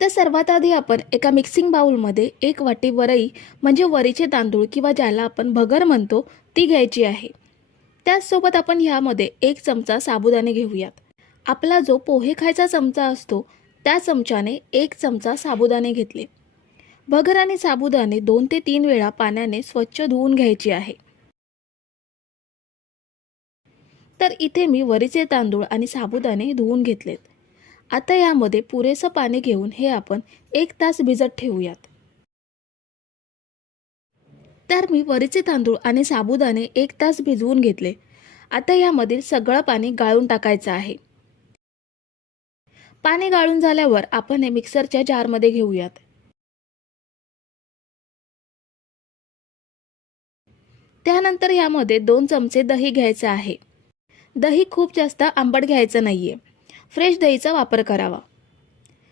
तर सर्वात आधी आपण एका मिक्सिंग बाउलमध्ये एक वाटी वरई म्हणजे वरीचे तांदूळ किंवा ज्याला आपण भगर म्हणतो ती घ्यायची आहे. त्याचसोबत आपण ह्यामध्ये एक चमचा साबुदाणे घेऊयात. आपला जो पोहे खायचा चमचा असतो त्या चमच्याने एक चमचा साबुदाणे घेतले. भगर आणि साबुदाणे दोन ते तीन वेळा पाण्याने स्वच्छ धुवून घ्यायची आहे. तर इथे मी वरीचे तांदूळ आणि साबुदाणे धुवून घेतलेत. आता यामध्ये पुरेसं पाणी घेऊन हे आपण एक तास भिजत ठेवूयात. तर मी वरीचे तांदूळ आणि साबुदाणे एक तास भिजवून घेतले. आता यामधील सगळं पाणी गाळून टाकायचं आहे. पाणी गाळून झाल्यावर आपण हे मिक्सरच्या जारमध्ये घेऊयात. त्यानंतर यामध्ये दोन चमचे दही घ्यायचं आहे. दही खूप जास्त आंबट घ्यायचं नाहीये. फ्रेश दहीचा वापर करावा.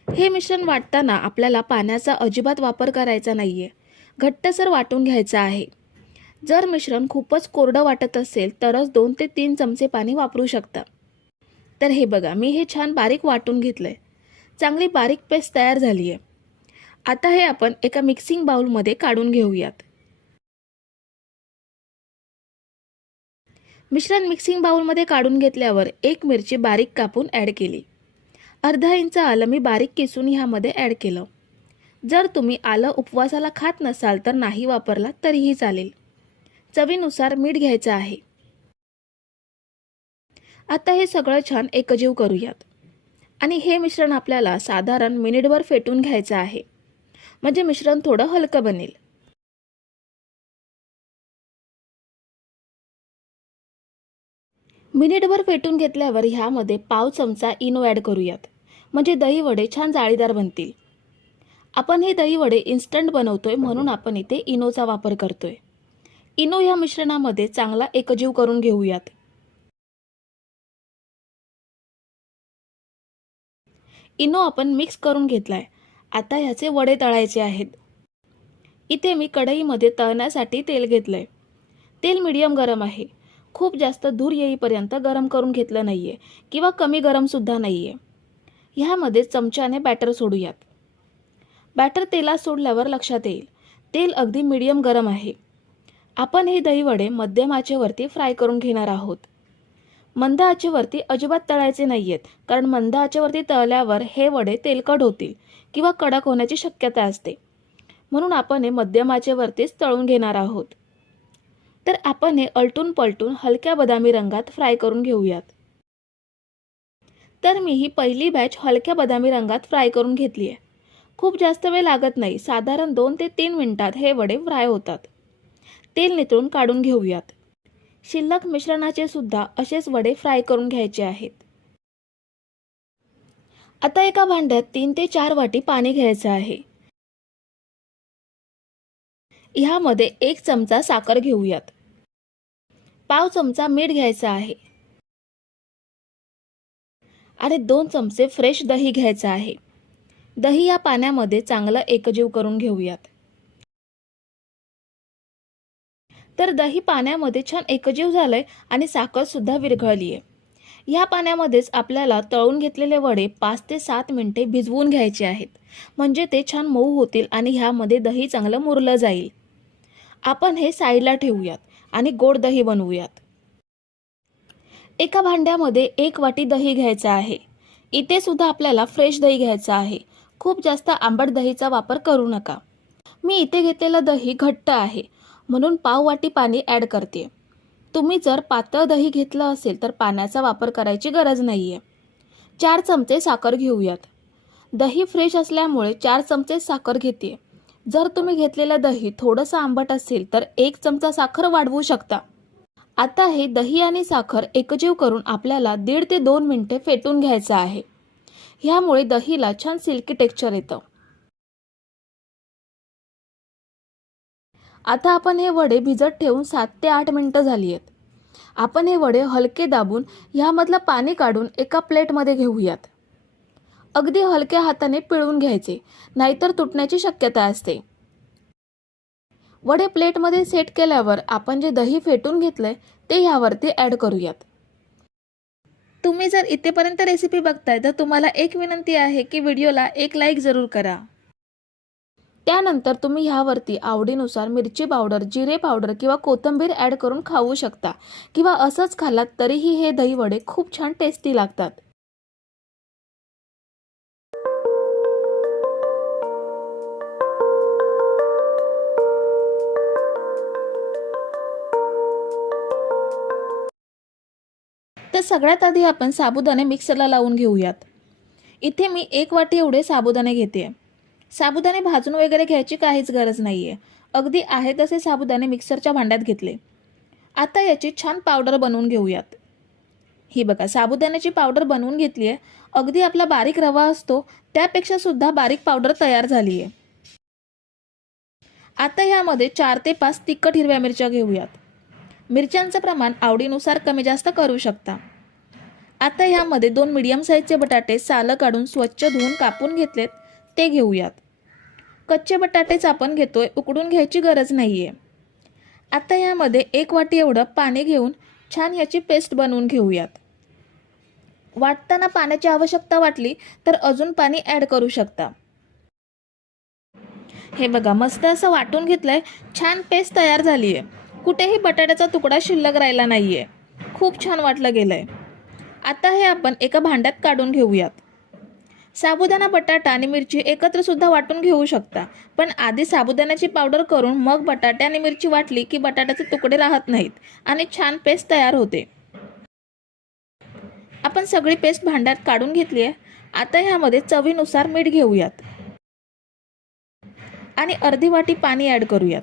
हे मिश्रण वाटताना आपल्याला पाण्याचा अजिबात वापर करायचा नाही आहे घट्टसर वाटून घ्यायचा आहे. जर मिश्रण खूपच कोरडं वाटत असेल तरच दोन ते तीन चमचे पाणी वापरू शकता. तर हे बघा मी हे छान बारीक वाटून घेतलं आहे चांगली बारीक पेस्ट तयार झाली आहे आता हे आपण एका मिक्सिंग बाउलमध्ये काढून घेऊयात. मिश्रण मिक्सिंग बाउलमध्ये काढून घेतल्यावर एक मिरची बारीक कापून ॲड केली. अर्धा इंच आलं मी बारीक किसून ह्यामध्ये ॲड केलं. जर तुम्ही आलं उपवासाला खात नसाल तर नाही वापरला तरीही चालेल. चवीनुसार मीठ घ्यायचं आहे. आता हे सगळं छान एकजीव करूयात. आणि हे मिश्रण आपल्याला साधारण मिनिटभर फेटून घ्यायचं आहे. म्हणजे मिश्रण थोडं हलकं बनेल. मिनिटभर फेटून घेतल्यावर ह्यामध्ये पाव चमचा इनो ॲड करूयात. म्हणजे दहीवडे छान जाळीदार बनतील. आपण हे दहीवडे इन्स्टंट बनवतोय म्हणून आपण इथे इनोचा वापर करतोय. इनो या मिश्रणामध्ये चांगला एकजीव करून घेऊयात. इनो आपण मिक्स करून घेतलाय. आता ह्याचे वडे तळायचे आहेत. इथे मी कढईमध्ये तळण्यासाठी तेल घेतलंय. तेल मीडियम गरम आहे. खूप जास्त धूर येईपर्यंत गरम करून घेतलं नाही आहे किंवा कमी गरमसुद्धा नाही आहे ह्यामध्ये चमच्याने बॅटर सोडूयात. बॅटर तेलात सोडल्यावर लक्षात येईल. तेल अगदी मिडियम गरम आहे. आपण हे दहीवडे मध्यम आचेवरती फ्राय करून घेणार आहोत. मंद आचेवरती अजिबात तळायचे नाही आहेत कारण मंद आचेवरती तळल्यावर हे वडे तेलकट होतील किंवा कडक होण्याची शक्यता असते. म्हणून आपण हे मध्यम आचेवरतीच तळून घेणार आहोत. तर आपण हे अलटून पलटून हलक्या बदामी रंगात फ्राय करून घेऊयात. तर मी ही पहिली बॅच हलक्या बदामी रंगात फ्राय करून घेतली आहे खूप जास्त वेळ लागत नाही साधारण दोन ते तीन मिनटात हे वडे फ्राय होतात. तेल नितळून काढून घेऊयात. शिल्लक मिश्रणाचे सुद्धा असेच वडे फ्राय करून घ्यायचे आहेत. आता एका भांड्यात तीन ते चार वाटी पाणी घ्यायचं आहे. ह्यामध्ये एक चमचा साखर घेऊयात. पाव चमचा मीठ घ्यायचा आहे. आणि दोन चमचे फ्रेश दही घ्यायचं आहे. दही या पाण्यामध्ये चांगलं एकजीव करून घेऊयात. तर दही पाण्यामध्ये छान एकजीव झालंय आणि साखर सुद्धा विरघळली आहे ह्या पाण्यामध्येच आपल्याला तळून घेतलेले वडे पाच ते सात मिनिटे भिजवून घ्यायचे आहेत. म्हणजे ते छान मऊ होतील आणि ह्यामध्ये दही चांगलं मुरलं जाईल. आपण हे साईडला ठेवूयात. आणि गोड दही बनवूयात. एका भांड्यामध्ये एक वाटी दही घ्यायचं आहे. इथे सुद्धा आपल्याला फ्रेश दही घ्यायचं आहे. खूप जास्त आंबट दहीचा वापर करू नका. मी इथे घेतलेलं दही घट्ट आहे. म्हणून पाव वाटी पाणी ॲड करते. तुम्ही जर पातळ दही घेतलं असेल तर पाण्याचा वापर करायची गरज नाही आहे चार चमचे साखर घेऊयात. दही फ्रेश असल्यामुळे चार चमचे साखर घेते. जर तुम्ही घेतलेलं दही थोडंसं आंबट असेल तर एक चमचा साखर वाढवू शकता. आता हे दही आणि साखर एकजीव करून आपल्याला दीड ते दोन मिनिटे फेटून घ्यायचं आहे. ह्यामुळे दहीला छान सिल्की टेक्स्चर येतं. आता आपण हे वडे भिजत ठेवून सात ते आठ मिनटं झाली आहेत. आपण हे वडे हलके दाबून ह्यामधलं पाणी काढून एका प्लेटमध्ये घेऊयात. अगदी हलक्या हाताने पिळून घ्यायचे नाहीतर तुटण्याची शक्यता असते. वडे प्लेटमध्ये सेट केल्यावर आपण जे दही फेटून घेतलंय ते ह्यावरती ॲड करूयात. तुम्ही जर इथेपर्यंत रेसिपी बघताय तर तुम्हाला एक विनंती आहे की व्हिडिओला एक लाईक जरूर करा. त्यानंतर तुम्ही ह्यावरती आवडीनुसार मिरची पावडर जिरे पावडर किंवा कोथिंबीर ॲड करून खाऊ शकता किंवा असंच खाल्लात तरीही हे दही वडे खूप छान टेस्टी लागतात. सगळ्यात आधी आपण साबुदाणे मिक्सरला लावून घेऊयात. इथे मी एक वाटी एवढे साबुदाणे घेते. साबुदाणे भाजून वगैरे घ्यायची काहीच गरज नाही आहे अगदी आहे तसे साबुदाणे मिक्सरच्या भांड्यात घेतले. आता याची छान पावडर बनवून घेऊयात. ही बघा साबुदाण्याची पावडर बनवून घेतली आहे अगदी आपला बारीक रवा असतो त्यापेक्षा सुद्धा बारीक पावडर तयार झाली आहे आता ह्यामध्ये चार ते पाच तिखट हिरव्या मिरच्या घेऊयात. मिरच्यांचं प्रमाण आवडीनुसार कमी जास्त करू शकता. आता ह्यामध्ये दोन मिडियम साईजचे बटाटे सालं काढून स्वच्छ धुवून कापून घेतलेत ते घेऊयात. कच्चे बटाटेच आपण घेतोय उकडून घ्यायची गरज नाही आहे आता ह्यामध्ये एक वाटी एवढं पाणी घेऊन छान ह्याची पेस्ट बनवून घेऊयात. वाटताना पाण्याची आवश्यकता वाटली तर अजून पाणी ॲड करू शकता. हे बघा मस्त असं वाटून घेतलंय छान पेस्ट तयार झाली आहे कुठेही बटाट्याचा तुकडा शिल्लक राहिला नाही आहे खूप छान वाटलं गेलं आहे आता हे आपण एका भांड्यात काढून घेऊयात. साबुदाणा बटाटा आणि मिरची एकत्र सुद्धा वाटून घेऊ शकता. पण आधी साबुदाण्याची पावडर करून मग बटाटे आणि मिरची वाटली की बटाट्याचे तुकडे राहत नाहीत आणि छान पेस्ट तयार होते. आपण सगळी पेस्ट भांड्यात काढून घेतली आहे. आता ह्यामध्ये चवीनुसार मीठ घेऊयात. आणि अर्धी वाटी पाणी ॲड करूयात.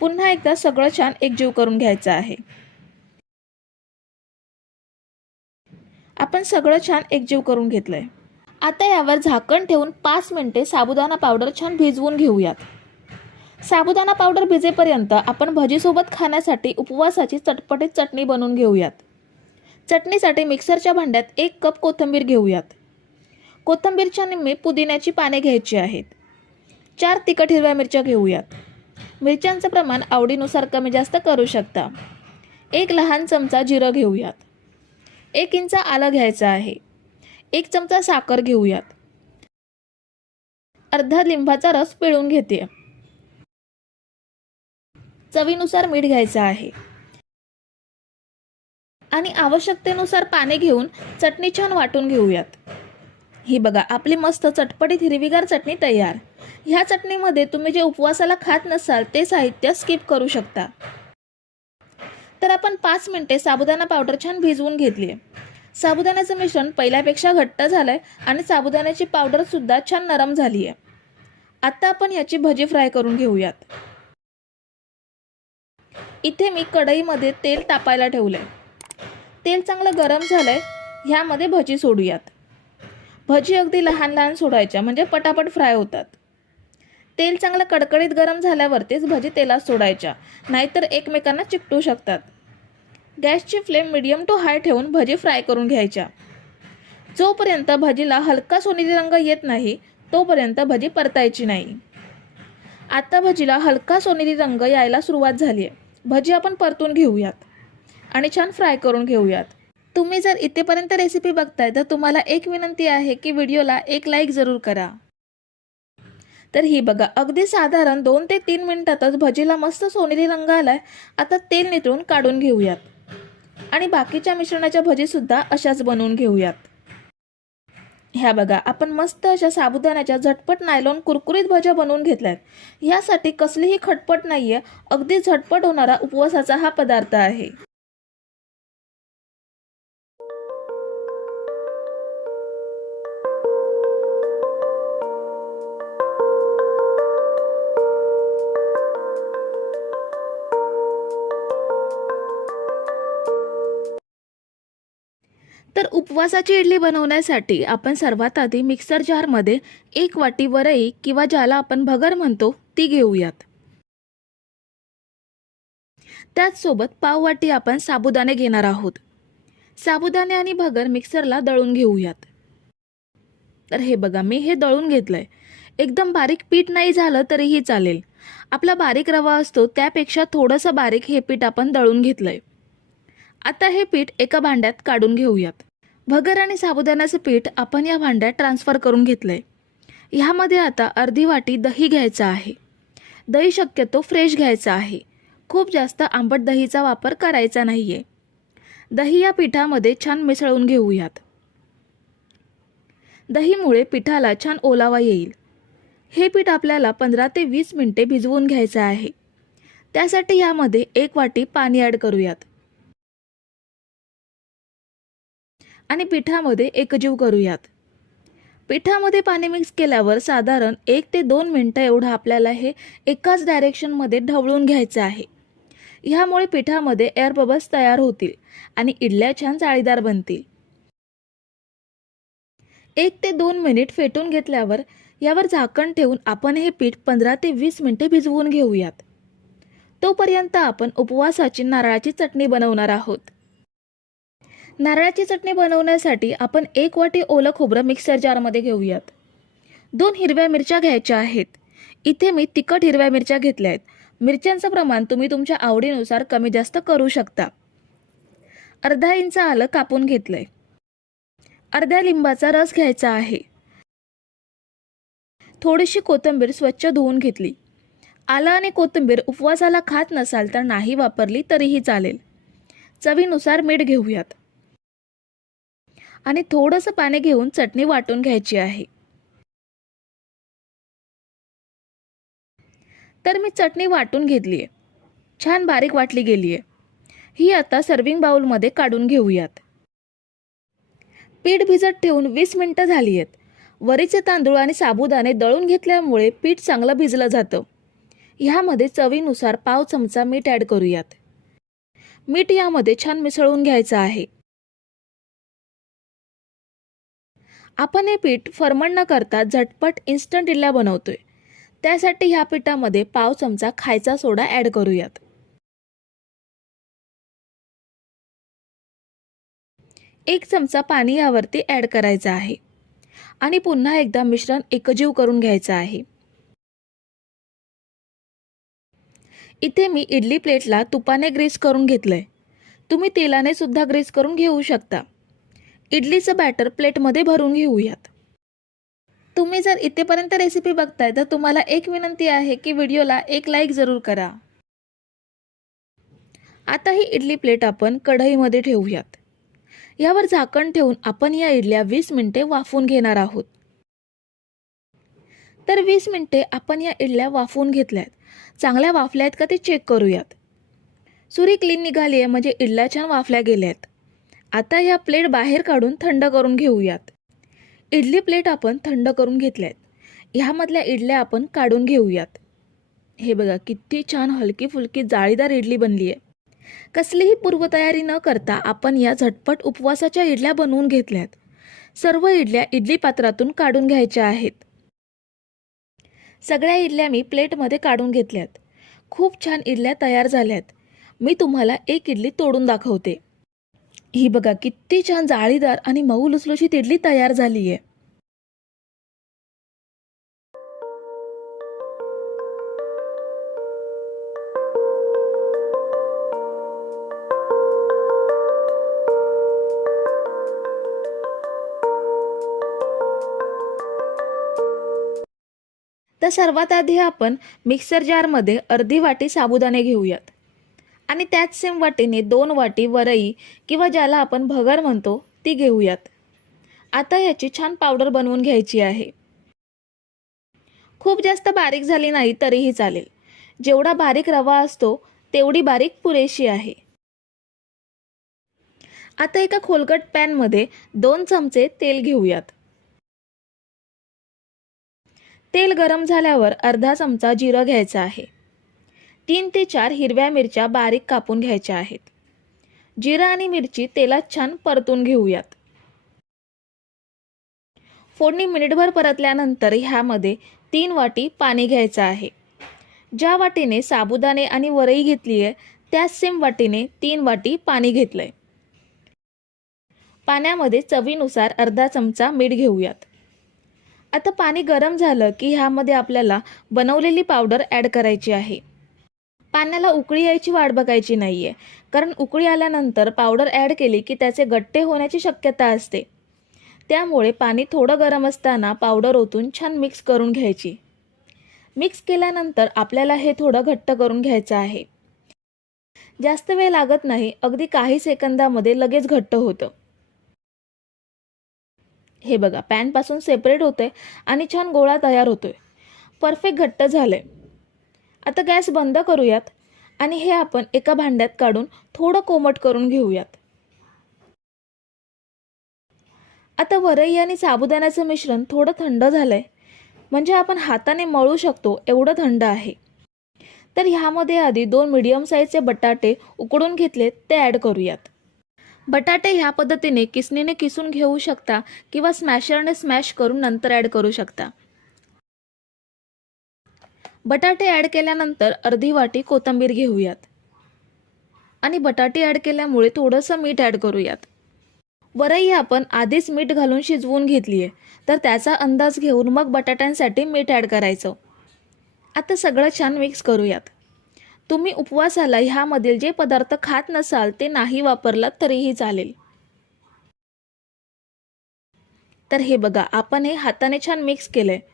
पुन्हा एकदा सगळं छान एकजीव करून घ्यायचं आहे. आपण सगळं छान एकजीव करून घेतलं आहे आता यावर झाकण ठेवून पाच मिनिटे साबुदाणा पावडर छान भिजवून घेऊयात. साबुदाणा पावडर भिजेपर्यंत आपण भजीसोबत खाण्यासाठी उपवासाची चटपटीत चटणी बनवून घेऊयात. चटणीसाठी मिक्सरच्या भांड्यात एक कप कोथिंबीर घेऊयात. कोथिंबीरच्या निम्मी पुदिन्याची पाने घ्यायची आहेत. चार तिखट हिरव्या मिरच्या घेऊयात. मिरच्यांचं प्रमाण आवडीनुसार कमी जास्त करू शकता. एक लहान चमचा जिरं घेऊयात. एक इंच आला घ्यायचा आहे. एक चमचा साखर घेऊयात. अर्धा लिंबाचा रस पिळून घेते. चवीनुसार मीठ घ्यायचं आहे. आणि आवश्यकतेनुसार पाने घेऊन चटणी छान वाटून घेऊयात. ही बघा आपली मस्त चटपटीत हिरवीगार चटणी तयार. ह्या चटणीमध्ये तुम्ही जे उपवासाला खात नसाल ते साहित्य स्किप करू शकता. तर आपण पाच मिनिटे साबुदाणा पावडर छान भिजवून घेतली साबुदाण्याचं मिश्रण पहिल्यापेक्षा घट्ट झालंय आणि साबुदाण्याची पावडर सुद्धा छान नरम झाली आहे. आता आपण याची भजी फ्राय करून घेऊयात. इथे मी कढईमध्ये तेल तापायला ठेवलंय. तेल चांगलं गरम झालंय ह्यामध्ये भजी सोडूयात. भजी अगदी लहान लहान सोडायच्या म्हणजे पटापट फ्राय होतात. तेल चांगलं कडकडीत गरम झाल्यावरतीच भजी तेलात सोडायच्या नाहीतर एकमेकांना चिकटू शकतात. गॅसची फ्लेम मिडियम टू हाय ठेवून भजी फ्राय करून घ्यायच्या. जोपर्यंत भजीला हलका सोनेरी रंग येत नाही तोपर्यंत भजी परतायची नाही. आता भजीला हलका सोनेरी रंग यायला सुरुवात झाली आहे भजी आपण परतून घेऊयात आणि छान फ्राय करून घेऊयात. तुम्ही जर इथेपर्यंत रेसिपी बघताय तर तुम्हाला एक विनंती आहे की व्हिडिओला एक लाईक जरूर करा. तर ही बघा अगदी साधारण दोन ते तीन मिनिटातच भजीला मस्त सोनेरी रंग आलाय. आता तेल नितळून काढून घेऊयात. आणि बाकीच्या मिश्रणाच्या भजीसुद्धा अशाच बनवून घेऊयात. ह्या बघा आपण मस्त अशा साबुदाण्याच्या झटपट नायलॉन कुरकुरीत भज्या बनवून घेतल्यात. ह्यासाठी कसलीही खटपट नाहीये अगदी झटपट होणारा उपवासाचा हा पदार्थ आहे. तर उपवासाची इडली बनवण्यासाठी आपण सर्वात आधी मिक्सर जारमध्ये एक वाटी वरई किंवा ज्याला आपण भगर म्हणतो ती घेऊयात. त्याचसोबत पाव वाटी आपण साबुदाणे घेणार आहोत. साबुदाणे आणि भगर मिक्सरला दळून घेऊयात. तर हे बघा मी हे दळून घेतलंय. एकदम बारीक पीठ नाही झालं तरीही चालेल. आपला बारीक रवा असतो त्यापेक्षा थोडंसं बारीक हे पीठ आपण दळून घेतलंय. आता हे पीठ एका भांड्यात काढून घेऊयात. भगर आणि साबुदाण्याचं पीठ आपण या भांड्यात ट्रान्सफर करून घेतलंय. ह्यामध्ये आता अर्धी वाटी दही घ्यायचं आहे. दही शक्यतो फ्रेश घ्यायचं आहे. खूप जास्त आंबट दहीचा वापर करायचा नाही आहे दही या पिठामध्ये छान मिसळून घेऊयात. दहीमुळे पिठाला छान ओलावा येईल. हे पीठ आपल्याला पंधरा ते वीस मिनटे भिजवून घ्यायचं आहे. त्यासाठी यामध्ये एक वाटी पाणी ॲड करूयात. आणि पिठामध्ये एकजीव करूयात. पिठामध्ये पाणी मिक्स केल्यावर साधारण एक ते दोन मिनटं एवढं आपल्याला हे एकाच डायरेक्शनमध्ये ढवळून घ्यायचं आहे. ह्यामुळे पिठामध्ये एअर बबल्स तयार होतील आणि इडल्या छान जाळीदार बनतील. एक ते दोन मिनिट फेटून घेतल्यावर यावर झाकण ठेवून आपण हे पीठ पंधरा ते वीस मिनिटे भिजवून घेऊयात. तोपर्यंत आपण उपवासाची नारळाची चटणी बनवणार आहोत. नारळाची चटणी बनवण्यासाठी आपण एक वाटी ओलं खोबरं मिक्सर जारमध्ये घेऊयात. दोन हिरव्या मिरच्या घ्यायच्या आहेत. इथे मी तिखट हिरव्या मिरच्या घेतल्या आहेत. मिरच्यांचं प्रमाण तुम्ही तुमच्या आवडीनुसार कमी जास्त करू शकता. अर्धा इंच आलं कापून घेतलंय. अर्ध्या लिंबाचा रस घ्यायचा आहे. थोडीशी कोथिंबीर स्वच्छ धुवून घेतली. आलं आणि कोथिंबीर उपवासाला खात नसाल तर नाही वापरली तरीही चालेल. चवीनुसार मीठ घेऊयात. आणि थोडंसं पाणी घेऊन चटणी वाटून घ्यायची आहे. तर मी चटणी वाटून घेतली आहे. छान बारीक वाटली गेली आहे. ही आता सर्विंग बाउलमध्ये काढून घेऊयात. पीठ भिजत ठेवून वीस मिनटं झाली आहेत. वरीचे तांदूळ आणि साबुदाणे दळून घेतल्यामुळे पीठ चांगलं भिजलं जातं. ह्यामध्ये चवीनुसार पाव चमचा मीठ ॲड करूयात. मीठ यामध्ये छान मिसळून घ्यायचं आहे. आपण हे पीठ फरमण न करता झटपट इन्स्टंट इडल्या बनवतोय. त्यासाठी ह्या पिठामध्ये पाव चमचा खायचा सोडा ॲड करूयात. एक चमचा पाणी यावरती ॲड करायचं आहे. आणि पुन्हा एकदा मिश्रण एकजीव करून घ्यायचं आहे. इथे मी इडली प्लेटला तुपाने ग्रीस करून घेतलंय. तुम्ही तेलाने सुद्धा ग्रीस करून घेऊ शकता. इडलीचं बॅटर प्लेटमध्ये भरून घेऊयात. तुम्ही जर इथेपर्यंत रेसिपी बघताय तर तुम्हाला एक विनंती आहे की व्हिडिओला एक लाईक जरूर करा. आता ही इडली प्लेट आपण कढईमध्ये ठेवूयात. यावर झाकण ठेवून आपण या इडल्या वीस मिनिटे वाफून घेणार आहोत. तर वीस मिनिटे आपण या इडल्या वाफवून घेतल्यात. चांगल्या वाफल्या आहेत का ते चेक करूयात. सुरी क्लीन निघाली आहे म्हणजे इडल्या छान वाफल्या गेल्या आहेत आता ह्या प्लेट बाहेर काढून थंड करून घेऊयात. इडली प्लेट आपण थंड करून घेतल्यात. ह्यामधल्या इडल्या आपण काढून घेऊयात. हे बघा किती छान हलकी फुलकी जाळीदार इडली बनली आहे कसलीही पूर्वतयारी न करता आपण या झटपट उपवासाच्या इडल्या बनवून घेतल्यात. सर्व इडल्या इडली पात्रातून काढून घ्यायच्या आहेत. सगळ्या इडल्या मी प्लेटमध्ये काढून घेतल्यात. खूप छान इडल्या तयार झाल्यात. मी तुम्हाला एक इडली तोडून दाखवते. ही बघा किती छान जाळीदार आणि मऊ लुसलुशी तिडली तयार झाली आहे तर सर्वात आधी आपण मिक्सर जारमध्ये अर्धी वाटी साबुदाणे घेऊयात. आणि त्याच सेम वाटीने दोन वाटी वरई किंवा ज्याला आपण भगर म्हणतो ती घेऊयात. आता याची छान पावडर बनवून घ्यायची आहे. खूप जास्त बारीक झाली नाही तरीही चालेल. जेवढा बारीक रवा असतो तेवढी बारीक पुरेशी आहे. आता एका खोलगट पॅनमध्ये दोन चमचे तेल घेऊयात. तेल गरम झाल्यावर अर्धा चमचा जिरं घ्यायचा आहे. तीन ते चार हिरव्या मिरच्या बारीक कापून घ्यायच्या आहेत. जिरा आणि मिरची तेलात छान परतून घेऊयात. फोडणी मिनिटभर परतल्यानंतर ह्यामध्ये तीन वाटी पाणी घ्यायचं आहे. ज्या वाटीने साबुदाणे आणि वरई घेतली आहे त्याच सेम वाटीने तीन वाटी पाणी घेतलंय. पाण्यामध्ये चवीनुसार अर्धा चमचा मीठ घेऊयात. आता पाणी गरम झालं की ह्यामध्ये आपल्याला बनवलेली पावडर ॲड करायची आहे. पाण्याला उकळी यायची वाट बघायची नाही आहे कारण उकळी आल्यानंतर पावडर ॲड केली की त्याचे गट्टे होण्याची शक्यता असते. त्यामुळे पाणी थोडं गरम असताना पावडर ओतून छान मिक्स करून घ्यायची. मिक्स केल्यानंतर आपल्याला हे थोडं घट्ट करून घ्यायचं आहे. जास्त वेळ लागत नाही अगदी काही सेकंदामध्ये लगेच घट्ट होतं. हे बघा पॅनपासून सेपरेट होते आणि छान गोळा तयार होतोय. परफेक्ट घट्ट झालंय. आता गॅस बंद करूयात आणि हे आपण एका भांड्यात काढून थोडं कोमट करून घेऊयात. आता वरई आणि साबुदाण्याचं मिश्रण थोडं थंड झालंय. म्हणजे आपण हाताने मळू शकतो एवढं थंड आहे. तर ह्यामध्ये आधी दोन मिडियम साईजचे बटाटे उकडून घेतले ते ॲड करूयात. बटाटे ह्या पद्धतीने किसणीने किसून घेऊ शकता किंवा स्मॅशरने स्मॅश करून नंतर ॲड करू शकता. बटाटे ॲड केल्यानंतर अर्धी वाटी कोथिंबीर घेऊयात. आणि बटाटे ॲड केल्यामुळे थोडंसं मीठ ॲड करूयात. वरही आपण आधीच मीठ घालून शिजवून घेतली आहे तर त्याचा अंदाज घेऊन मग बटाट्यांसाठी मीठ ॲड करायचं. आता सगळं छान मिक्स करूयात. तुम्ही उपवासाला ह्यामधील जे पदार्थ खात नसाल ते नाही वापरलात तरीही चालेल. तर हे बघा आपण हे हाताने छान मिक्स केलं आहे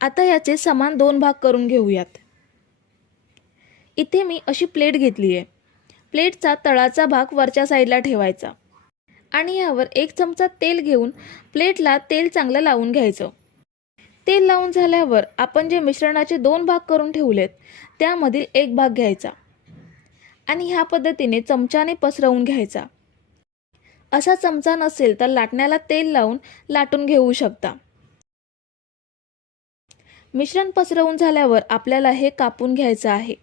आता याचे समान दोन भाग करून घेऊयात. इथे मी अशी प्लेट घेतली आहे प्लेटचा तळाचा भाग वरच्या साईडला ठेवायचा. आणि यावर एक चमचा तेल घेऊन प्लेटला तेल चांगलं लावून घ्यायचं. तेल लावून झाल्यावर आपण जे मिश्रणाचे दोन भाग करून ठेवलेत त्यामधील एक भाग घ्यायचा. आणि ह्या पद्धतीने चमच्याने पसरवून घ्यायचा. असा चमचा नसेल तर लाटण्याला तेल लावून लाटून घेऊ शकता. मिश्रण पसरवून झाल्यावर आपल्याला हे कापून घ्यायचं आहे.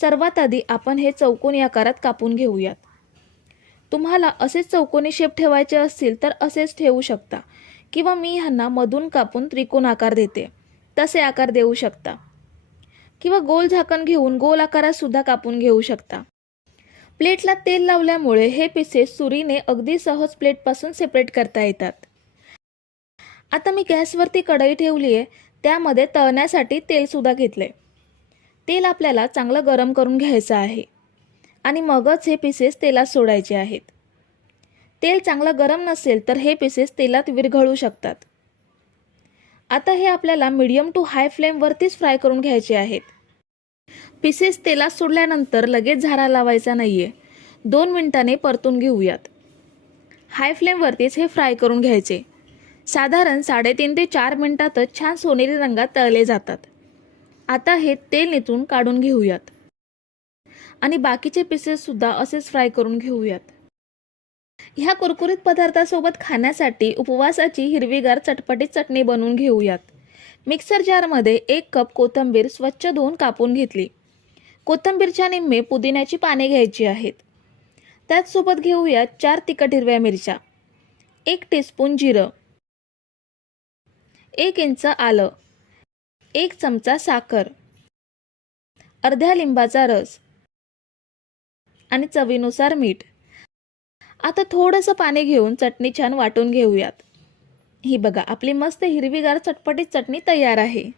सर्वात आधी आपण हे चौकोनी आकारात कापून घेऊयात. तुम्हाला असेच चौकोनी शेप ठेवायचे असतील तर असेच ठेवू शकता. किंवा मी ह्यांना मधून कापून त्रिकोण आकार देते. तसे आकार देऊ शकता. किंवा गोल झाकण घेऊन गोल आकारात सुद्धा कापून घेऊ शकता. प्लेटला तेल लावल्यामुळे हे पिसेस सुरीने अगदी सहज प्लेटपासून सेपरेट करता येतात. आता मी गॅसवरती कढई ठेवली आहे त्यामध्ये तळण्यासाठी तेलसुद्धा घेतले तेल आपल्याला चांगलं गरम करून घ्यायचं आहे. आणि मगच हे पीसेस तेलात सोडायचे आहेत. तेल चांगलं गरम नसेल तर हे पीसेस तेलात विरघळू शकतात. आता हे आपल्याला मीडियम टू हाय फ्लेमवरतीच फ्राय करून घ्यायचे आहेत. पीसेस तेलात सोडल्यानंतर लगेच झारा लावायचा नाही आहे दोन मिनिटाने परतून घेऊयात. हाय फ्लेमवरतीच हे फ्राय करून घ्यायचे. साधारण साडेतीन ते चार मिनिटातच छान सोनेरी रंगात तळले जातात. आता हे तेल नेतून काढून घेऊयात. आणि बाकीचे पीसेससुद्धा असेच फ्राय करून घेऊयात. ह्या कुरकुरीत पदार्थासोबत खाण्यासाठी उपवासाची हिरवीगार चटपटीत चटणी बनवून घेऊयात. मिक्सर जारमध्ये एक कप कोथिंबीर स्वच्छ धुवून कापून घेतली. कोथिंबीरच्या निम्मे पुदिन्याची पाने घ्यायची आहेत. त्याचसोबत घेऊयात चार तिखट हिरव्या मिरच्या. एक टीस्पून जिरं. एक इंच आलं. एक चमचा साखर. अर्ध्या लिंबाचा रस. आणि चवीनुसार मीठ. आता थोडंसं पाणी घेऊन चटणी छान वाटून घेऊयात. ही बघा आपली मस्त हिरवीगार चटपटीत चटणी तयार आहे.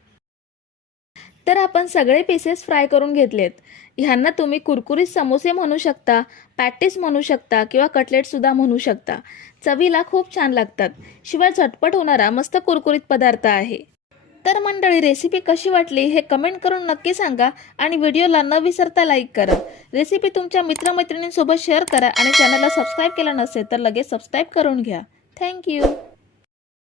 तर आपण सगळे पीसेस फ्राय करून घेतलेत. ह्यांना तुम्ही कुरकुरीत समोसे म्हणू शकता पॅटीस म्हणू शकता किंवा कटलेटसुद्धा म्हणू शकता. चवीला खूप छान लागतात. शिवाय झटपट होणारा मस्त कुरकुरीत पदार्थ आहे. तर मंडळी रेसिपी कशी वाटली हे कमेंट करून नक्की सांगा आणि व्हिडिओला न विसरता लाईक करा. रेसिपी तुमच्या मित्रमैत्रिणींसोबत शेअर करा आणि चॅनलला सबस्क्राईब केलं नसेल तर लगेच सबस्क्राईब करून घ्या. थँक्यू